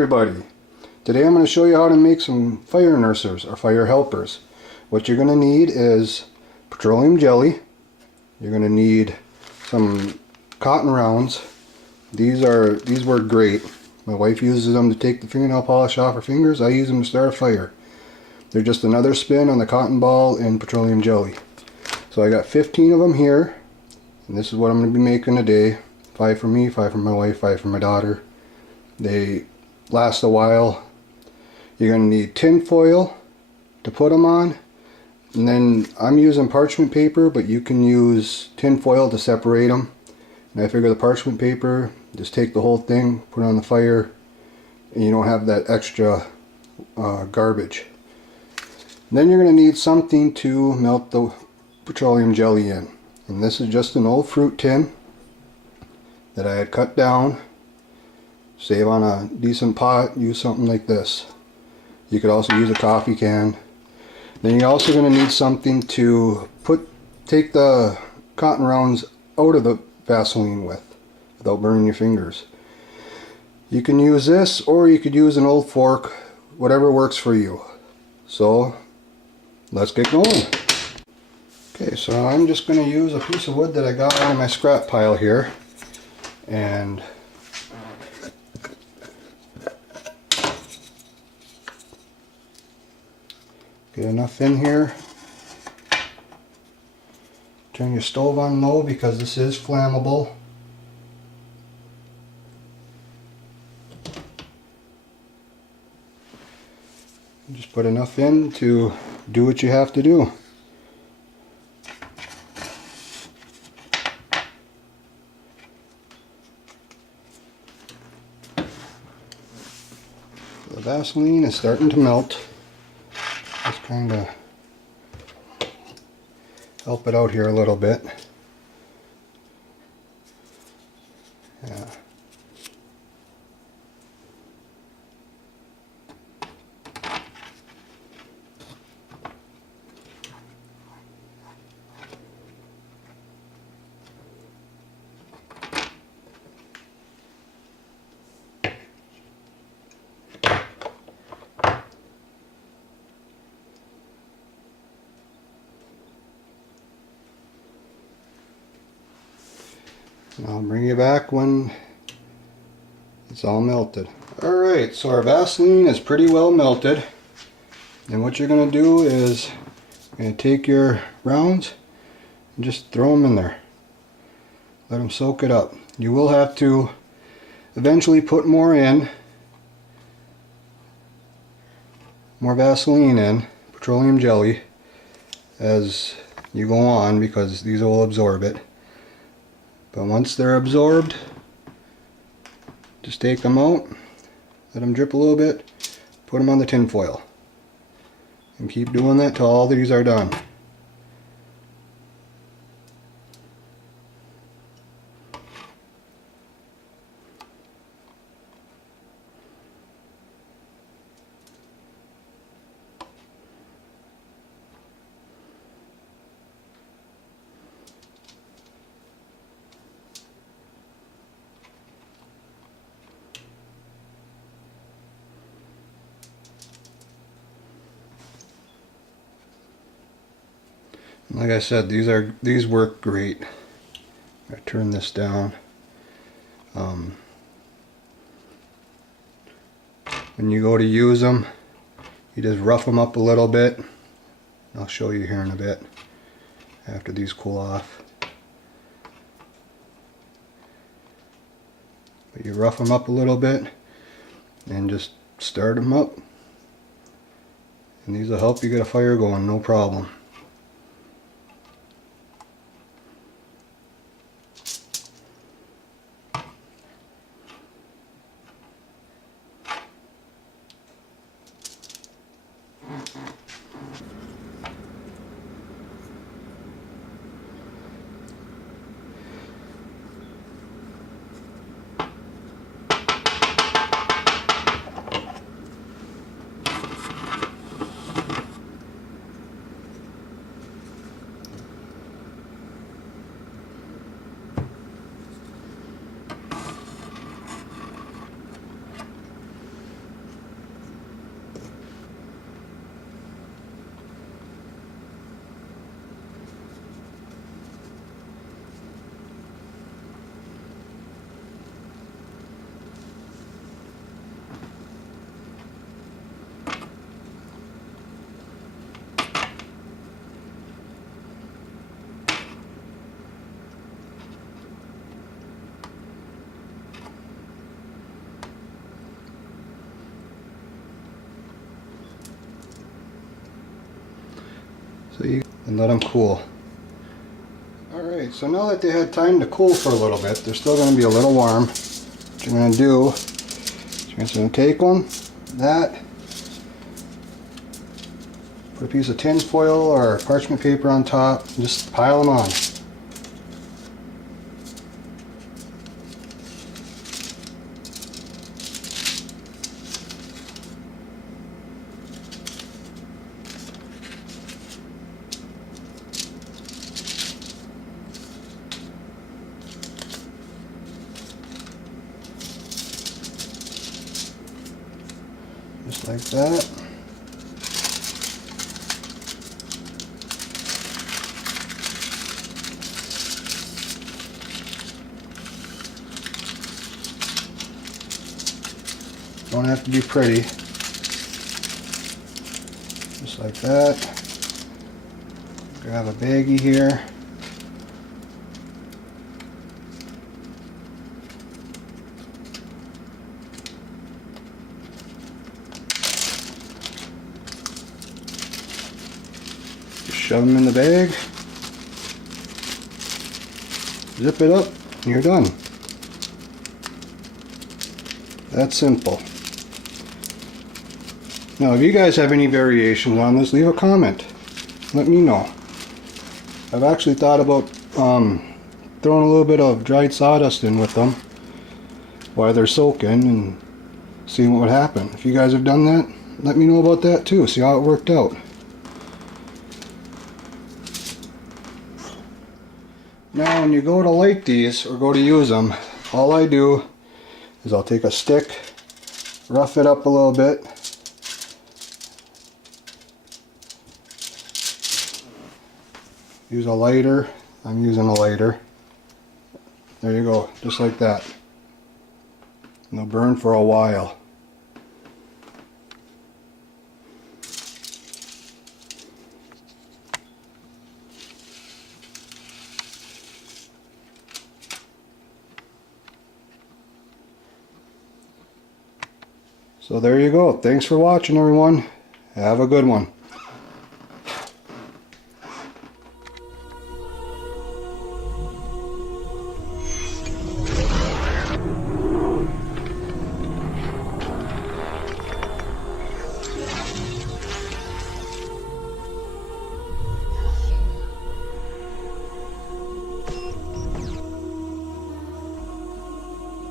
everybody. Today I'm going to show you how to make some fire nursers or fire helpers. What you're going to need is petroleum jelly. You're going to need some cotton rounds. These work great. My wife uses them to take the fingernail polish off her fingers. I use them to start a fire. They're just another spin on the cotton ball and petroleum jelly. So I got 15 of them here, and this is what I'm going to be making today. 5 for me, 5 for my wife, 5 for my daughter. They last a while. You're going to need tin foil to put them on, and then I'm using parchment paper, but you can use tin foil to separate them. And I figure the parchment paper, just take the whole thing, put it on the fire, and you don't have that extra garbage. And then you're going to need something to melt the petroleum jelly in, and this is just an old fruit tin that I had cut down. Save on a decent pot, use something like this. You could also use a coffee can. Then you're also going to need something to take the cotton rounds out of the Vaseline with, without burning your fingers. You can use this, or you could use an old fork, whatever works for you. So let's get going. Okay, so I'm just going to use a piece of wood that I got out of my scrap pile here, and get enough in here. Turn your stove on low because this is flammable. Just put enough in to do what you have to do. The Vaseline is starting to melt. Just kind of help it out here a little bit. Yeah. I'll bring you back when it's all melted. Alright, so our Vaseline is pretty well melted. And what you're going to do is you're going to take your rounds and just throw them in there. Let them soak it up. You will have to eventually put more in. More Vaseline in, petroleum jelly, as you go on, because these will absorb it. But once they're absorbed, just take them out, let them drip a little bit, put them on the tin foil, and keep doing that till all these are done. Like I said, these work great. I turn this down. When you go to use them, you just rough them up a little bit. I'll show you here in a bit after these cool off. But you rough them up a little bit and just start them up. And these will help you get a fire going, no problem. And let them cool. Alright, so now that they had time to cool for a little bit, they're still going to be a little warm. What you're going to do is you're just going to take one, put a piece of tin foil or parchment paper on top, and just pile them on. Just like that. Don't have to be pretty. Just like that. Grab a baggie here. Shove them in the bag, zip it up, and you're done. That's simple. Now if you guys have any variations on this, leave a comment. Let me know. I've actually thought about throwing a little bit of dried sawdust in with them while they're soaking and seeing what would happen. If you guys have done that, let me know about that too. See how it worked out. Now when you go to light these or go to use them, all I do is I'll take a stick, rough it up a little bit, use a lighter. I'm using a lighter. There you go, just like that. And they'll burn for a while. So there you go. Thanks for watching, everyone. Have a good one.